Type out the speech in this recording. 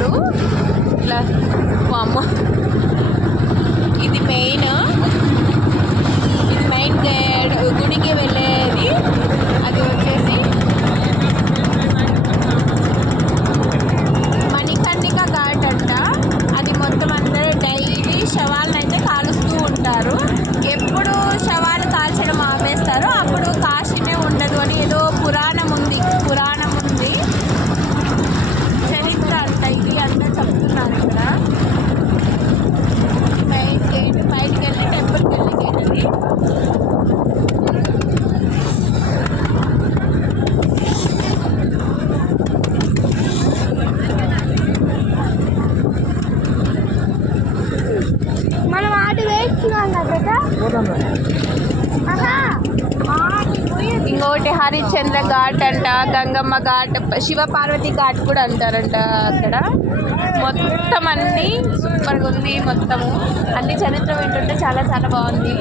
వెళ్ళేటప్పుడు ఇలా అమ్మ ఇది మెయిన్ గేట్ గుడికి వెళ్ళేది. అది వచ్చేసి మణికర్ణిక ఘాట్ అంట. అది మొత్తం అందరూ డైలీ శవాలను అయితే కాలుస్తూ ఉంటారు. ఎప్పుడు శవాలు కాల్చడం ఆపేస్తారో అప్పుడు కాశీనే ఉండదు అని ఏదో పురాణం ఉంది. చరిత్ర అంట ఇది అంతా చెప్తున్నారు ఇక్కడ. మెయిన్ గేట్ బయటికి వెళ్ళి టెంపుల్కి వెళ్ళే గేట్ అది. మనం ఆటి వేస్తున్నాం కదా. ఇంకోటి హరిశ్చంద్ర ఘాట్ అంట, గంగమ్మ ఘాట్, శివపార్వతి ఘాట్ కూడా అంటారంట. అక్కడ మొత్తం అన్నీ సూపర్గా ఉంది. మొత్తము అన్ని చరిత్ర వింటుంటే చాలా చాలా బాగుంది.